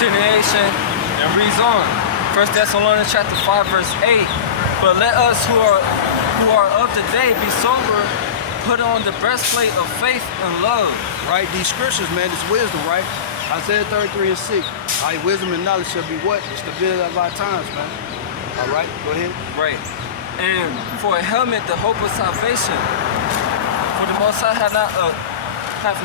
continuation and reads on. 1 Thessalonians chapter 5 verse 8. But let us who are of the day be sober, put on the breastplate of faith and love. Right? These scriptures, man, it's wisdom, right? Isaiah 33 and 6. All right, wisdom and knowledge shall be what? The stability of our times, man. All right, go ahead. Right. And for a helmet, the hope of salvation. For the Most High have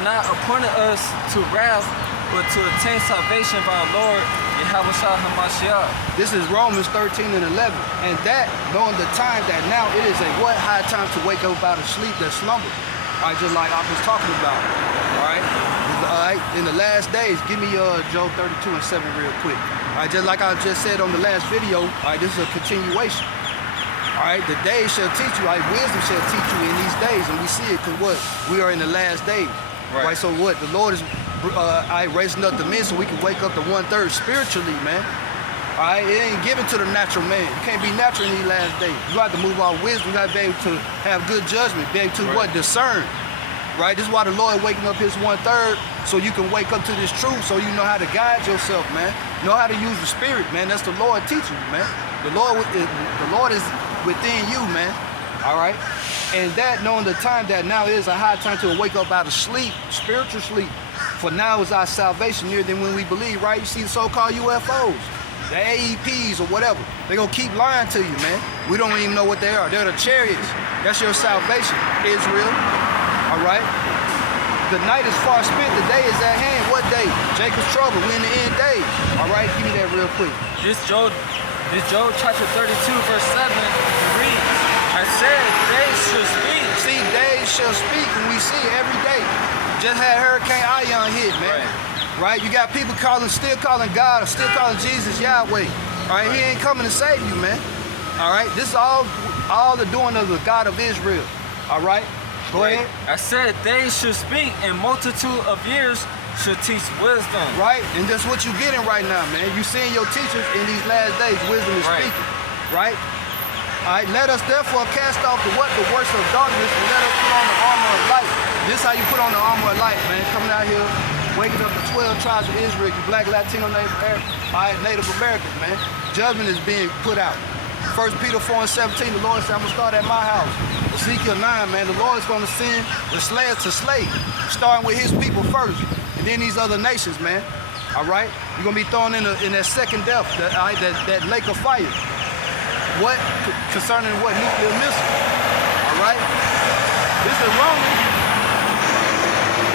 not appointed us to wrath, but to attain salvation by our Lord Yahweh HaMashiach. This is Romans 13 and 11. And that, knowing the time that now it is a what high time to wake up out of sleep that slumber. All right, just like I was talking about. All right, in the last days, give me Job 32 and 7 real quick. All right, just like I just said on the last video, all right, this is a continuation. All right, the days shall teach you, all right, wisdom shall teach you in these days, and we see it because what? We are in the last days. Right, so what? The Lord is raising up the men so we can wake up to 1/3 spiritually, man. All right, it ain't given to the natural man. You can't be natural in these last days. You have to move our wisdom. You have to be able to have good judgment, be able to what? Discern. Right, this is why the Lord waking up his 1/3 so you can wake up to this truth, so you know how to guide yourself, man. Know how to use the spirit, man. That's the Lord teaching you, man. The Lord is within you, man. All right, and that knowing the time that now is a high time to wake up out of sleep, spiritual sleep. For now is our salvation nearer than when we believe, right? You see the so-called UFOs, the AEPs or whatever. They're gonna keep lying to you, man. We don't even know what they are. They're the chariots. That's your salvation, Israel. All right. The night is far spent. The day is at hand. What day? Jacob's trouble. We in the end days. All right. Give me that real quick. This Job chapter 32 verse 7 reads, I said days shall speak. See, days shall speak, and we see it every day. Just had Hurricane Ion hit, man. Right? You got people still calling God, or still calling Jesus Yahweh. All right? He ain't coming to save you, man. All right? This is all the doing of the God of Israel. All right? Go ahead. I said they should speak, and multitude of years should teach wisdom. Right, and that's what you're getting right now, man. You seeing your teachers in these last days, wisdom is speaking. Right? All right, let us therefore cast off the works of darkness, and let us put on the armor of light. This is how you put on the armor of light, man. Coming out here, waking up the 12 tribes of Israel, you black, Latino, Native Americans, man. Judgment is being put out. 1 Peter 4 and 17, the Lord said, I'm going to start at my house. Ezekiel 9, man, the Lord is going to send the slayers to slay, starting with his people first, and then these other nations, man. All right? You're going to be thrown in that second death, that lake of fire. What? Concerning what? Nuclear missile. All right? This is Romans.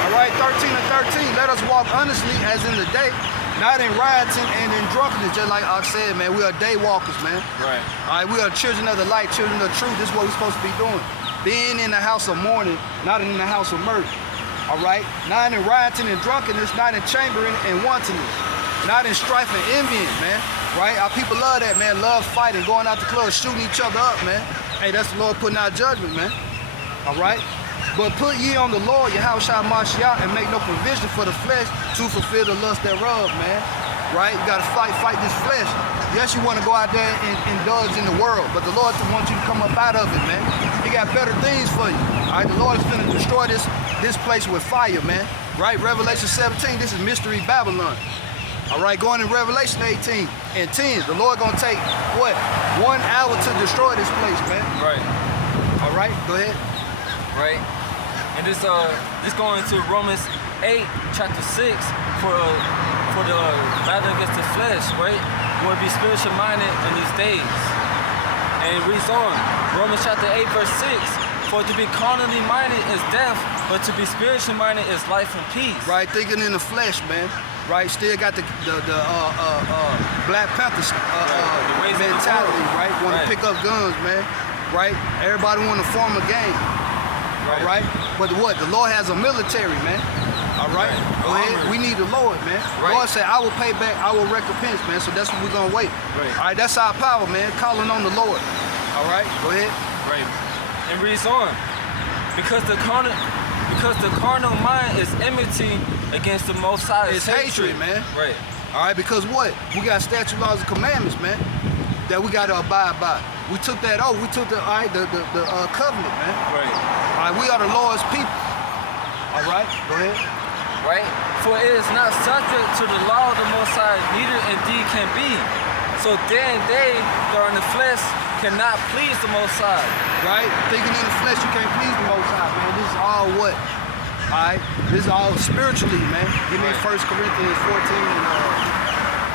All right, 13 and 13. Let us walk honestly as in the day, not in rioting and in drunkenness, just like I said, man. We are day walkers, man. Right. All right, we are children of the light, children of the truth. This is what we're supposed to be doing. Being in the house of mourning, not in the house of murder. All right? Not in rioting and drunkenness, not in chambering and wantonness. Not in strife and envying, man. Right? Our people love that, man. Love fighting, going out the club, shooting each other up, man. Hey, that's the Lord putting out judgment, man. All right? But put ye on the Lord, Yahweh HaMashiach, and make no provision for the flesh to fulfill the lust thereof, man. Right? You gotta fight this flesh. Yes, you wanna go out there and indulge in the world, but the Lord wants you to come up out of it, man. He got better things for you. All right, the Lord is gonna destroy this place with fire, man. Right? Revelation 17, this is Mystery Babylon. All right, going in Revelation 18 and 10, the Lord gonna take, what? 1 hour to destroy this place, man. Right. All right, go ahead. Right. And this going into Romans 8, chapter 6, for the battle against the flesh, right? You want to be spiritual minded in these days. And it reads on, Romans chapter 8, verse 6, for to be carnally minded is death, but to be spiritual minded is life and peace. Right, thinking in the flesh, man. Right, still got the Black Panther mentality, right? Want to pick up guns, man. Right? Everybody want to form a gang. All right? But what? The Lord has a military, man. All right? Go ahead. We need the Lord, man. The Lord said, I will pay back, I will recompense, man. So that's what we're going to wait. Right. All right? That's our power, man. Calling on the Lord. All right? Go ahead. Right. And reads on. Because the carnal mind is enmity against the Most High. It's hatred, man. Right. All right? Because what? We got statute, laws, and commandments, man, that we got to abide by. We took that oath. We took the covenant, man. Right. All right, we are the Lord's people. All right, go ahead. Right? For it is not subject to the law of the Most High, can be. So then they are in the flesh cannot please the Most High. Right? Thinking in the flesh, you can't please the Most High, man. This is all what? Alright? This is all spiritually, man. Give me 1 Corinthians 14 and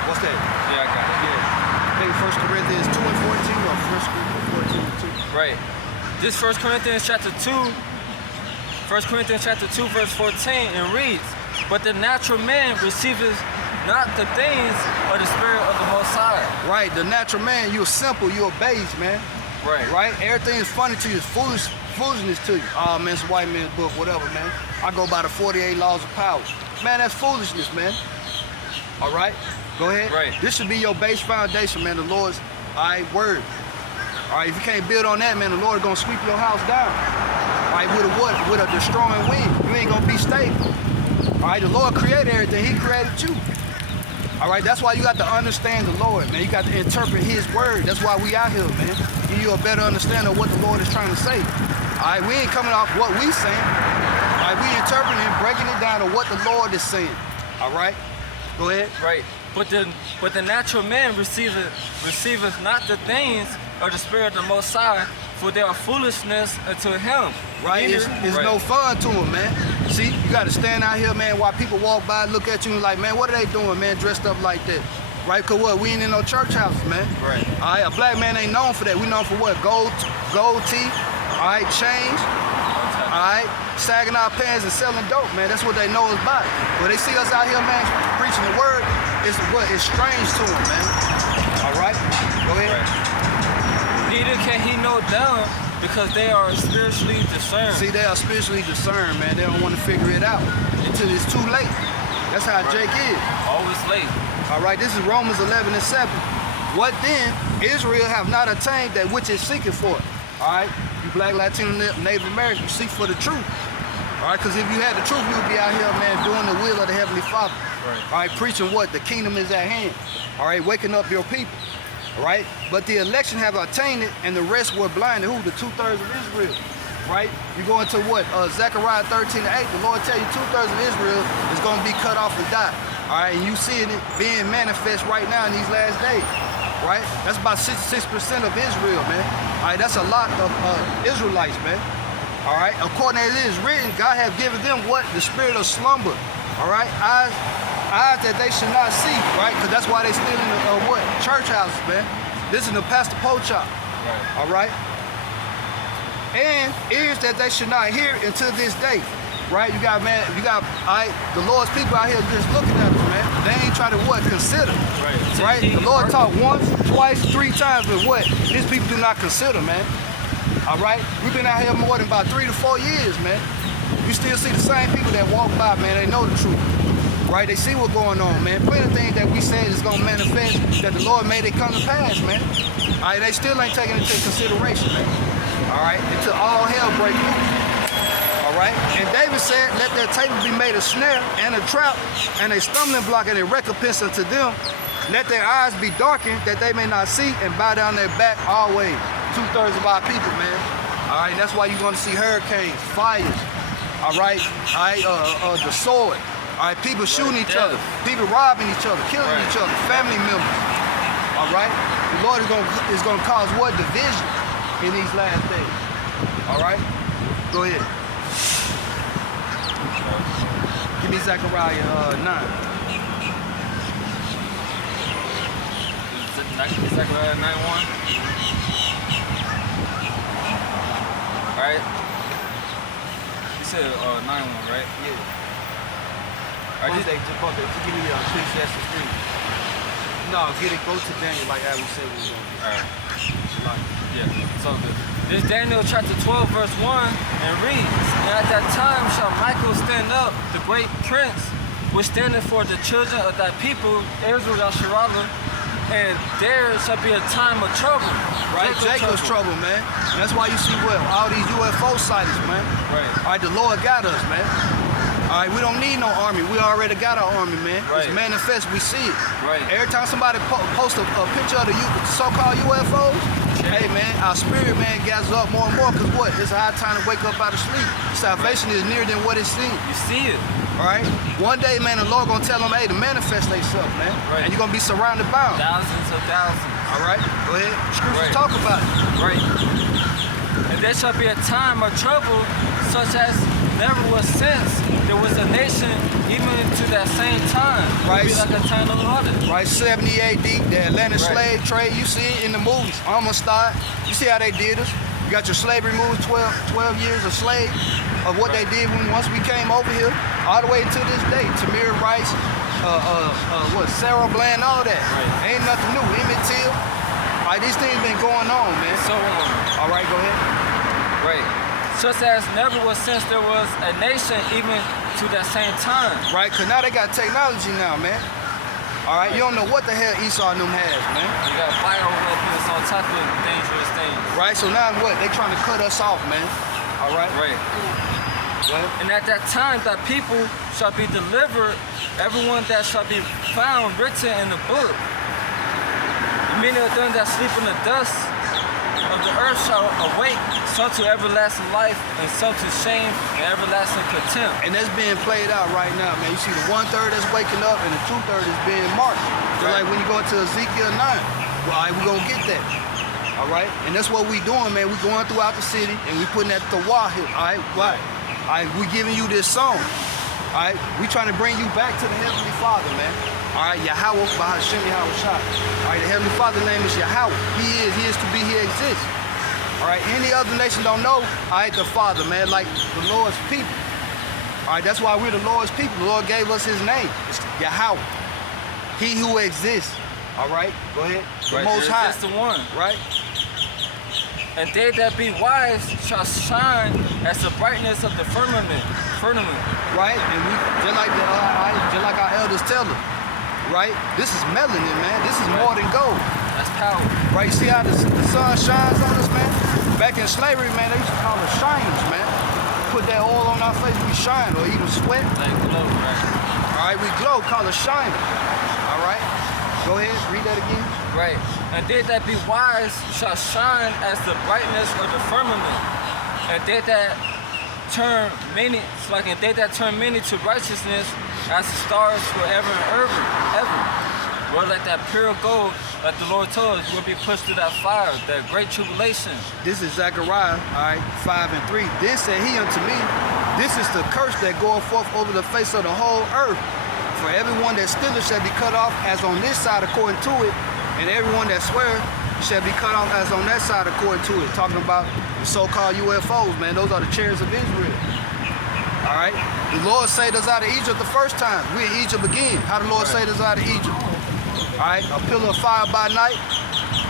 what's that? Yeah, I got it. Yeah. I think 1 Corinthians 2 and 14 or 1 Corinthians 14 and 2. Right. This 1 Corinthians chapter 2, 1 Corinthians chapter 2, verse 14, it reads, "But the natural man receiveth not the things of the Spirit of the Most High." Right, the natural man, you're simple, you're a base, man. Right. Right? Everything is funny to you, it's foolishness to you. Oh man, it's a white man's book, whatever, man. I go by the 48 laws of power. Man, that's foolishness, man. All right? Go ahead. Right. This should be your base foundation, man, the Lord's word. All right, if you can't build on that, man, the Lord is gonna sweep your house down. All right, with a what? With a destroying wind. You ain't gonna be stable. All right, the Lord created everything, He created you. All right, that's why you got to understand the Lord, man. You got to interpret His word. That's why we out here, man. Give you a better understanding of what the Lord is trying to say. All right, we ain't coming off what we saying. All right, we interpreting and breaking it down to what the Lord is saying. All right, go ahead. Right. But the natural man receiveth not the things of the Spirit of the Most High, for they are foolishness unto him. Right? It's no fun to him, man. See, you got to stand out here, man, while people walk by, look at you and like, man, what are they doing, man, dressed up like that? Right? Because what? We ain't in no church houses, man. Right. All right? A black man ain't known for that. We known for what? Gold teeth, all right, chains, all right, sagging our pants and selling dope, man. That's what they know us by. When they see us out here, man, preaching the word, it's strange to them, man. All right? Go ahead. Right. Neither can he know them, because they are spiritually discerned. See, they are spiritually discerned, man. They don't want to figure it out until it's too late. That's how Jake is. Always late. All right, this is Romans 11 and 7. What then? Israel have not attained that which is seeking for. All right, you Black, Latino, Native Americans, seek for the truth. All right, because if you had the truth, you would be out here, man, doing the will of the Heavenly Father. Right. All right, preaching what? The kingdom is at hand. All right, waking up your people. All right, but the election have attained it, and the rest were blinded. Who? The 2/3 of Israel. Right? You go into what? Zechariah 13 and 8. The Lord tell you 2/3 of Israel is going to be cut off and die. All right, and you seeing it being manifest right now in these last days. Right? That's about 66% of Israel, man. All right, that's a lot of Israelites, man. All right, according as it is written, God have given them what? The spirit of slumber. All right, eyes that they should not see, right? Because that's why they still in the what? Church houses, man. This is the Pastor Pochop. Right. All right. And ears that they should not hear until this day. Right? You got, man, all right, the Lord's people out here just looking at them, man. They ain't trying to what? Consider. Right. Right? The Lord taught once, twice, 3 times, but what? These people do not consider, man. All right? We've been out here more than about 3 to 4 years, man. You still see the same people that walk by, man. They know the truth. Right? They see what's going on, man. Plenty of things that we said is going to manifest, that the Lord made it come to pass, man. All right? They still ain't taking it into consideration, man. All right? Until all hell break loose. All right? And David said, let their table be made a snare and a trap and a stumbling block and a recompense unto them. Let their eyes be darkened that they may not see, and bow down their back always. 2/3 of our people, man. All right? That's why you're going to see hurricanes, fires. All right? The sword. All right? People shooting each other. People robbing each other, killing each other, family members. All right? The Lord is going to cause what? Division in these last days. All right? Go ahead. Give me Zechariah 9. Zechariah 9:1. Right? You said 9:1, right? Yeah. Are you Just give me Ecclesiastes 3. No, go to Daniel like I was saying we was going to do. Alright. Yeah, it's all good. This Daniel chapter 12 verse 1 and reads, and at that time shall Michael stand up, the great prince, which standeth for the children of thy people, Israel Yasharallah, and there shall be a time of trouble. Right? Jacob's trouble, man. And that's why you see what? All these UFO sightings, man. Right. All right, the Lord got us, man. All right, we don't need no army. We already got our army, man. Right. It's manifest, we see it. Right. Every time somebody posts a picture of the so-called UFOs, Hey man, our spirit man gathers up more and more because what? It's a high time to wake up out of sleep. Salvation is nearer than what it seems. You see it. Alright? One day, man, the Lord gonna tell them, hey, to manifest themselves, man. Right. And you're gonna be surrounded by them. Thousands of thousands. Alright? Go ahead. Scriptures Right. talk about it. Right. And there shall be a time of trouble such as never was since there was a nation even to that same time. Right. It would be like a time of the other. Right, 70 AD, the Atlantic Right. slave trade, you see it in the movies. Amistad, you see how they did us. You got your slavery movies, 12 years a slave of what they did once we came over here, all the way to this day. Tamir Rice, Sarah Bland, all that. Right. Ain't nothing new. Emmett Till. All right, these things been going on, man. So on. All right, go ahead. Right. Just as never was since there was a nation even to that same time. Right, because now they got technology now, man. All right, you don't know what the hell Esau and them has, man. You got bioweapons on top of dangerous things. Right, so now what? They trying to cut us off, man. All right? Right. Go ahead. And at that time that people shall be delivered, everyone that shall be found written in the book. Many of them that sleep in the dust of the earth shall awake, some to everlasting life, and some to shame and everlasting contempt. And that's being played out right now, man. You see the 1/3 that's waking up and the 2/3 is being marked. Just Right. like when you go into Ezekiel 9. Well, all right, we gonna get that. All right? And that's what we doing, man. We going throughout the city and we putting that the wall here. All right? Why? All right, we giving you this song. All right? We trying to bring you back to the Heavenly Father, man. All right, Yahweh, Bahashem Yahweh Shah. All right, the Heavenly Father's name is Yahweh. He is to be, he exists. All right, any other nation don't know, all right, the Father, man, like the Lord's people. All right, that's why we're the Lord's people. The Lord gave us his name. It's Yahweh. He who exists. All right, go ahead. The Right. Most High. That's the one. Right? And they that be wise shall shine as the brightness of the firmament. Right? And we just like our elders tell us. Right? This is melanin, man. This is more than gold. That's power. Right? You see how the sun shines on us, man? Back in slavery, man, they used to call us shiners, man. Put that oil on our face, we shine, or even sweat. Like glow, right? All right, we glow, call us shiners. All right? Go ahead, read that again. Right. And they that be wise shall shine as the brightness of the firmament. And they that turn many, and they that turn many to righteousness as the stars forever and ever. Well, like that pure gold, like the Lord told us, will be pushed through that fire, that great tribulation. This is Zechariah, all right, 5:3. Then said he unto me, this is the curse that goeth forth over the face of the whole earth. For everyone that stealeth shall be cut off as on this side according to it, and everyone that sweareth shall be cut off as on that side according to it. Talking about the so-called UFOs, man. Those are the chariots of Israel. All right? The Lord saved us out of Egypt the first time. We're in Egypt again. How the Lord saved us out of Egypt? All right? A pillar of fire by night,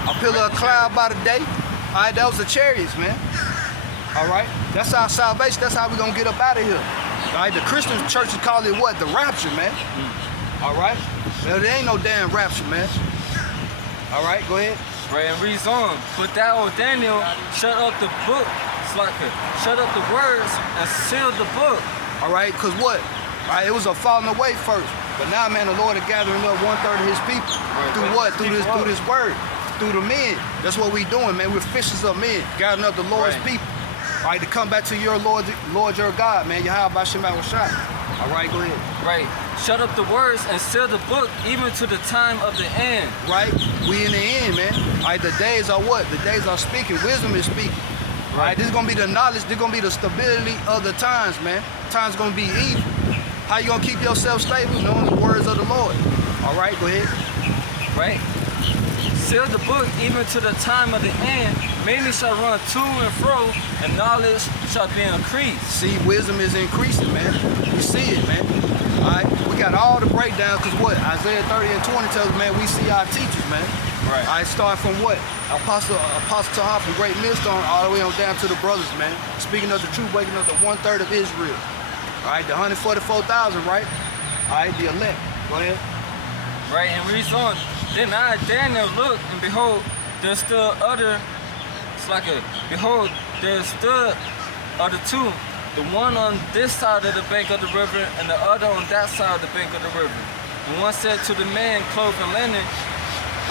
a pillar of cloud by the day. All right? That was the chariots, man. All right? That's our salvation. That's how we're going to get up out of here. All right? The Christian churches call it what? The rapture, man. All right? Well, there ain't no damn rapture, man. All right? Go ahead. Right, and reads on. But thou, O Daniel, shut up the book, Slacker. Shut up the words and seal the book. All right? Because what? All right? It was a falling away first. But now, man, the Lord is gathering up 1/3 of his people. Right, Through right. what? Through this word. Through the men. That's what we doing, man. We're fishers of men. Gathering up the Lord's Right. people. All right? To come back to your Lord your God, man. Yahweh Bashem Shah. All right? Go ahead. Right. Shut up the words and seal the book even to the time of the end. Right? We in the end, man. All right, the days are what? The days are speaking. Wisdom is speaking. All right, this is going to be the knowledge. This is going to be the stability of the times, man. Times going to be evil. How you going to keep yourself stable? Knowing the words of the Lord. All right, go ahead. Right? Seal the book even to the time of the end. Many shall run to and fro, and knowledge shall be increased. See, wisdom is increasing, man. We see it, man. All right, we got all the breakdown because what? Isaiah 30:20 tells us, man, we see our teachers, man. Right. I start from what? Apostle Tahar from Great Millstone all the way on down to the brothers, man. Speaking of the truth, waking up the 1/3 of Israel. All right, the 144,000, right? All right, the elect. Go ahead. Right, and reads on. Then I, Daniel, looked, and behold, there stood other, behold, there stood other two, the one on this side of the bank of the river, and the other on that side of the bank of the river. And one said to the man clothed in linen,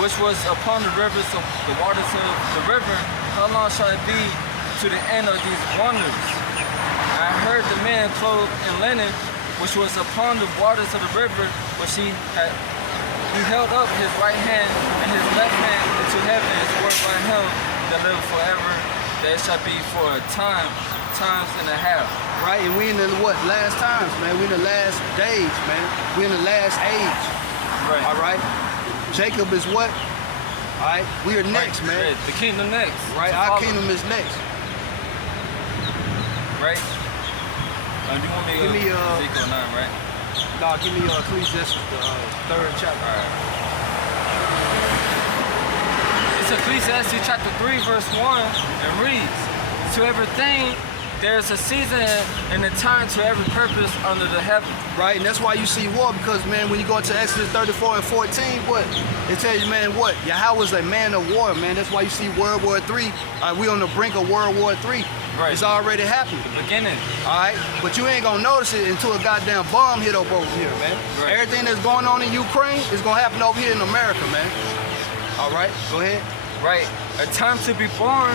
which was upon the rivers of the waters of the river, how long shall it be to the end of these wonders? I heard the man clothed in linen, which was upon the waters of the river, which he held up his right hand and his left hand into heaven, and swore by him that liveth forever, that it shall be for a times and a half. Right, and we in the what? Last times, man. We in the last days, man. We in the last age. Right. All right. Jacob is what? All right. We are next, Right. man. Yeah, the kingdom next. Right. To Our follow. kingdom is next. Right. Do you want me to Give me, Ezekiel 9, right? No, give me Ecclesiastes, the third chapter. All right. It's Ecclesiastes chapter 3, verse 1, and reads, to everything there is a season and a time to every purpose under the heaven. Right, and that's why you see war, because, man, when you go into Exodus 34 and 14, what? It tells you, man, what? Yahweh is a man of war, man. That's why you see World War III. We on the brink of World War III. Right. It's already happening. The beginning. All right, but you ain't gonna notice it until a goddamn bomb hit up over here, man. Right. Everything that's going on in Ukraine is gonna happen over here in America, man. All right, go ahead. Right. A time to be born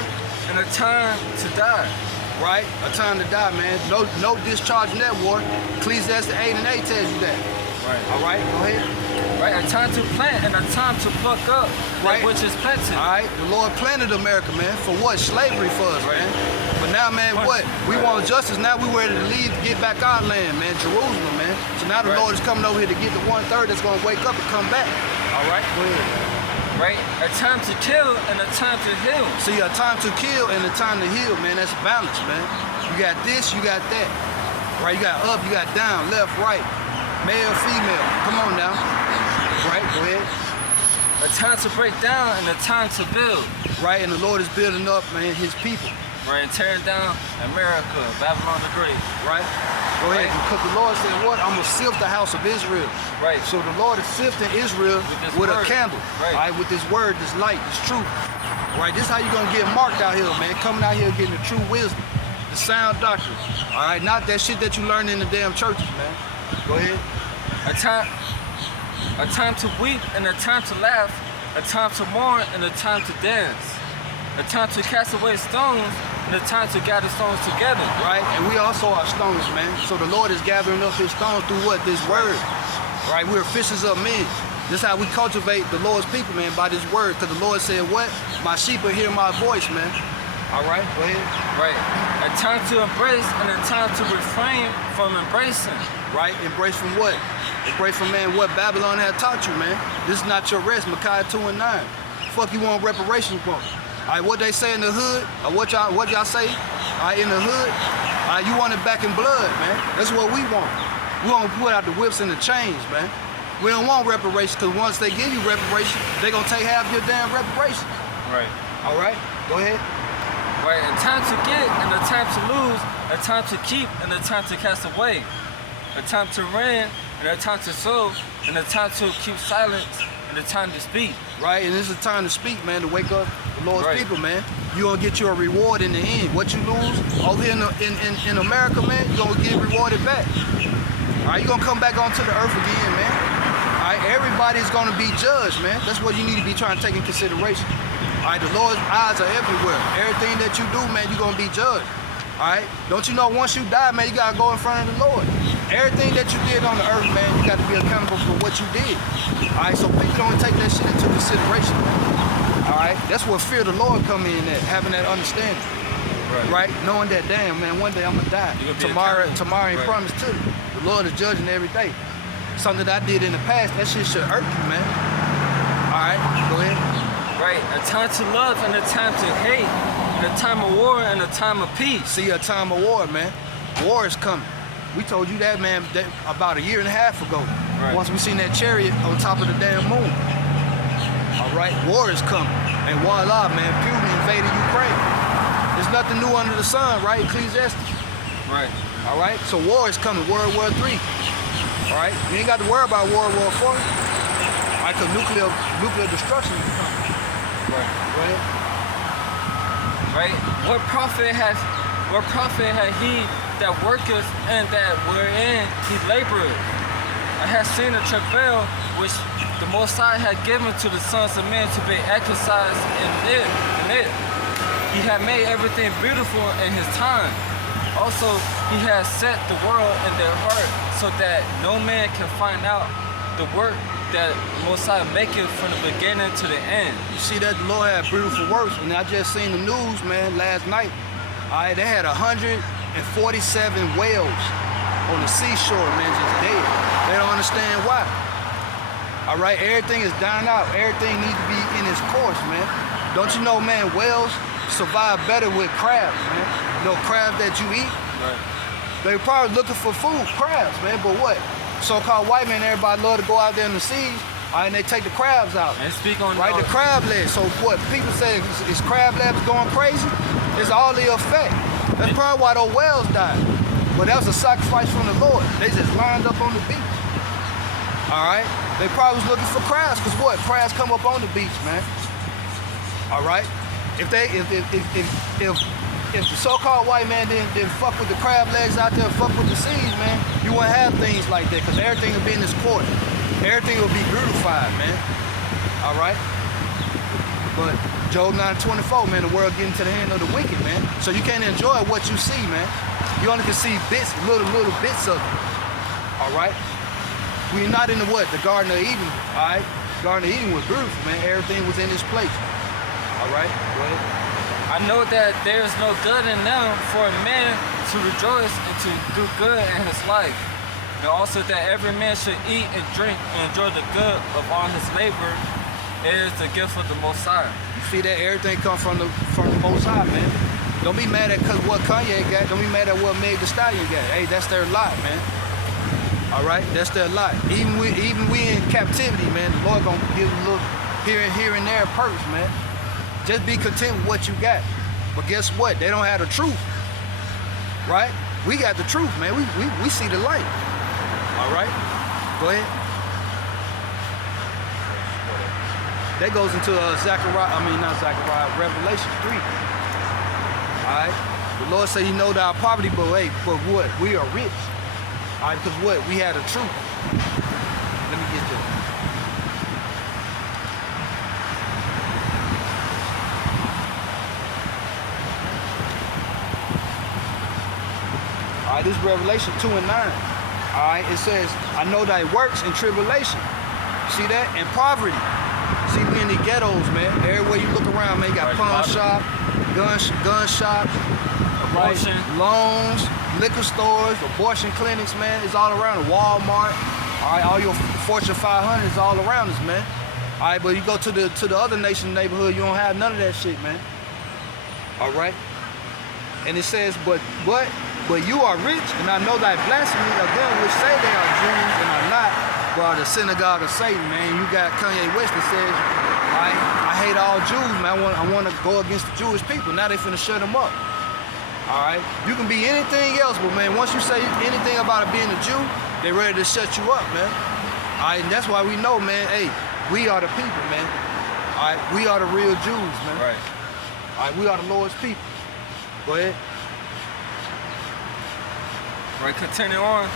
and a time to die. Right, a time to die, man. No discharge in that war. Ecclesiastes 8 and 8 tells you that. Right. All right, go ahead. Right. A time to plant and a time to pluck up Right. that which is planted. All right, the Lord planted America, man. For what? Slavery for us, Right. man. But now, man, what? We want justice. Now we ready to leave, get back our land, man. Jerusalem, man. So now the Right. Lord is coming over here to get the 1/3 that's gonna wake up and come back. All right, go ahead. Right. A time to kill and a time to heal. See, a time to kill and a time to heal, man. That's balance, man. You got this, you got that. Right, you got up, you got down, left, right, male, female. Come on now. Right, go ahead. A time to break down and a time to build. Right, and the Lord is building up, man, his people. Right. And tearing down America, Babylon the Great. Right? Go ahead. Right. Because the Lord said, what? I'm going to sift the house of Israel. Right. So the Lord is sifting Israel With this with a word. candle. Right. All right, with this word, this light, this truth. Right, this is how you're going to get marked out here, man. Coming out here getting the true wisdom, the sound doctrine. All right, not that shit that you learn in the damn churches, man. Go ahead. A time to weep and a time to laugh, a time to mourn and a time to dance, a time to cast away stones and a time to gather stones together. Right, and we also are stones, man. So the Lord is gathering up his stones through what? This word. Right, we're fishers of men. This is how we cultivate the Lord's people, man, by this word. Because the Lord said, what? My sheep will hear my voice, man. All right, go ahead. Right. A time to embrace and a time to refrain from embracing. Right, embrace from what? Embrace from, man, what Babylon had taught you, man. This is not your rest, Micaiah 2 and 9. Fuck you want reparations for? All right, what they say in the hood, or what y'all say, all right, in the hood, all right, you want it back in blood, man. That's what we want. We want to put out the whips and the chains, man. We don't want reparations, because once they give you reparations, they going to take half your damn reparations. Right. All right, go ahead. Right. A time to get and a time to lose, a time to keep and a time to cast away, a time to rend and a time to sow, and a time to keep silence and a time to speak. Right, and this is a time to speak, man, to wake up the Lord's Right. people, man. You're going to get your reward in the end. What you lose over here in America, man, you're going to get rewarded back. All right, you're going to come back onto the earth again, man. All right, everybody's going to be judged, man. That's what you need to be trying to take in consideration. All right, the Lord's eyes are everywhere. Everything that you do, man, you're going to be judged. All right, don't you know once you die, man, you got to go in front of the Lord. Everything that you did on the earth, man, you got to be accountable for what you did. All right, so people don't take that shit into consideration, man. All right, that's where fear of the Lord come in at, having that understanding. Right? Knowing that, damn, man, one day I'm going to die. You gonna be Tomorrow accountable. ain't Right. promised to you. The Lord is judging every day. Something that I did in the past, that shit should hurt you, man. All right, go ahead. Right. A time to love and a time to hate, and a time of war and a time of peace. See, a time of war, man. War is coming. We told you that, man, about a year and a half ago. Right. Once we seen that chariot on top of the damn moon. All right, war is coming. And voila, man, Putin invaded Ukraine. There's nothing new under the sun, right? Ecclesiastes. Right. All right, so war is coming, World War III. All right, you ain't got to worry about World War IV. All right, because nuclear destruction is coming. Right. Go ahead. Right. What profit had he that worketh and that wherein he laboreth? I have seen a travail which the Most High had given to the sons of men to be exercised and live in it. He had made everything beautiful in his time. Also, he has set the world in their heart so that no man can find out the work that Most High maketh from the beginning to the end. You see that the Lord had beautiful works, and I just seen the news, man, last night. All right, they had 147 whales on the seashore, man, just dead. They don't understand why. All right, everything is dying out. Everything needs to be in its course, man. Don't you know, man, whales survive better with crabs, man. You know, crabs that you eat, Right. they probably looking for food, crabs, man, but what? So-called white men, everybody love to go out there in the seas, all right, and they take the crabs out. And speak on Right, the crab legs. So what people say is crab legs going crazy? It's all the effect. That's probably why those whales died. But that was a sacrifice from the Lord. They just lined up on the beach. All right? They probably was looking for crabs, because what? Crabs come up on the beach, man. All right? If the so-called white man didn't fuck with the crab legs out there, fuck with the seas, man, you wouldn't have things like that, because everything would be in this court. Everything will be beautified, man. All right? But Job 9:24, man, the world getting to the hand of the wicked, man. So you can't enjoy what you see, man. You only can see bits, little bits of it. All right? We're not in the what? The Garden of Eden, all right? Garden of Eden was beautiful, man. Everything was in its place. All right? Go ahead. I know that there is no good in them for a man to rejoice and to do good in his life. And also that every man should eat and drink and enjoy the good of all his labor. It is the gift of the Most High. You see that everything come from the Most High, man. Don't be mad at what Kanye got. Don't be mad at what Meg Thee Stallion got. Hey, that's their lot, man. All right, that's their lot. Even we in captivity, man. The Lord gonna give a little here and there perks, man. Just be content with what you got. But guess what? They don't have the truth, right? We got the truth, man. We see the light. All right, go ahead. That goes into Revelation 3. All right, the Lord said He knows our poverty, but hey, but what? We are rich. All right, because what? We had the truth. Let me get there. All right, this is Revelation 2 and 9. All right, it says, I know thy works in tribulation. See that? And poverty. See, we in the ghettos, man. Everywhere you look around, man, you got pawn shop, gun shop, Abortion. right? Loans, liquor stores, abortion clinics, man. It's all around. Walmart. All right, all your Fortune 500 is all around us, man. All right, but you go to the other nation neighborhood, you don't have none of that shit, man. All right? And it says, but you are rich, and I know thy blasphemy of them which say they are Jews and are not, but are the synagogue of Satan, man. You got Kanye West that says, I hate all Jews, man. I want to go against the Jewish people. Now they finna shut them up. All right? You can be anything else, but man, once you say anything about it being a Jew, they ready to shut you up, man. All right, and that's why we know, man, hey, we are the people, man. All right, we are the real Jews, man. Right. All right, we are the Lord's people. Go ahead. Right, continue on.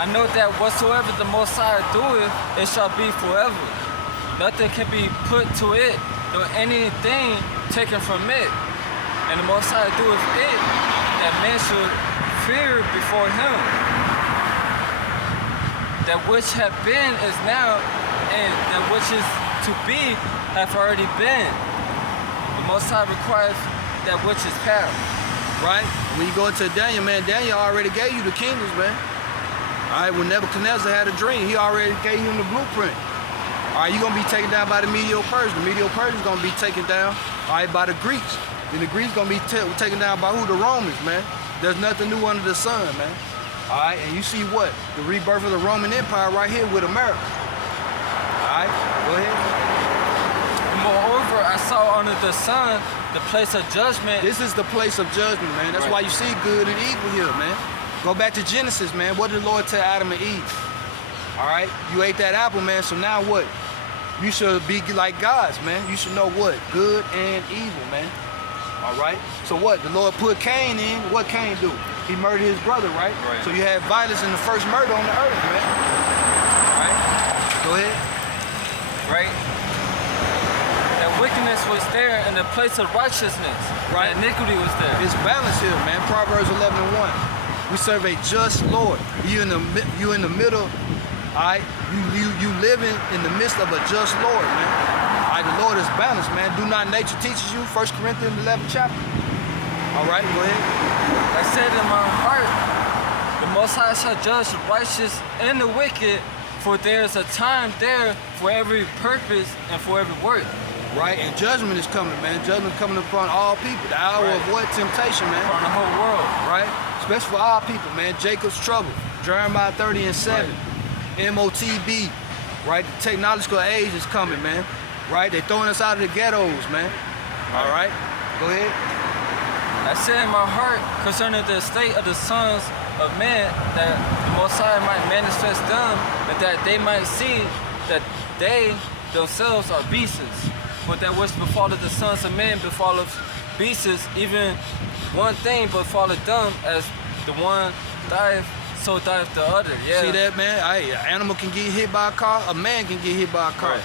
I know that whatsoever the Most High doeth, it shall be forever. Nothing can be put to it, nor anything taken from it. And the Most High doeth it, that men should fear before him. That which have been is now, and that which is to be have already been. The Most High requires that which is past. Right? When you go into Daniel, man, Daniel already gave you the kingdoms, man. All right, when Nebuchadnezzar had a dream, he already gave him the blueprint. All right, you're going to be taken down by the Medo-Persians. The Medo-Persians going to be taken down, all right, by the Greeks. Then the Greeks going to be taken down by who? The Romans, man. There's nothing new under the sun, man. All right, and you see what? The rebirth of the Roman Empire right here with America. All right, go ahead. And moreover, I saw under the sun the place of judgment. This is the place of judgment, man. That's why you see good and evil here, man. Go back to Genesis, man. What did the Lord tell Adam and Eve? All right, you ate that apple, man, so now what? You should be like gods, man. You should know what? Good and evil, man. All right? So what? The Lord put Cain in. What Cain do? He murdered his brother, right? So you had violence in the first murder on the earth, man. All right? Go ahead. was there in the place of righteousness. Right. And iniquity was there. It's balance here, man. Proverbs 11:1. We serve a just Lord. You in the middle, all right? You living in the midst of a just Lord, man. All right, the Lord is balanced, man. Do not nature teaches you, 1 Corinthians 11th chapter. All right, go ahead. I said in my heart, the Most High shall judge the righteous and the wicked, for there is a time there for every purpose and for every work. Right, and judgment is coming, man. Judgment coming upon all people. The hour of what? Temptation, man. On the whole world. Right? Especially for our people, man. Jacob's trouble. Jeremiah 30:7. Right. MOTB. Right? The technological age is coming, man. Right? They're throwing us out of the ghettos, man. All right? Go ahead. I said in my heart concerning the state of the sons of men, that the Most High might manifest them, and that they might see that they themselves are beasts. But that which befalleth the sons of men befalleth beasts, even one thing befalleth them, as the one dieth, so dieth the other. Yeah. See that, man? An animal can get hit by a car, a man can get hit by a car. Right.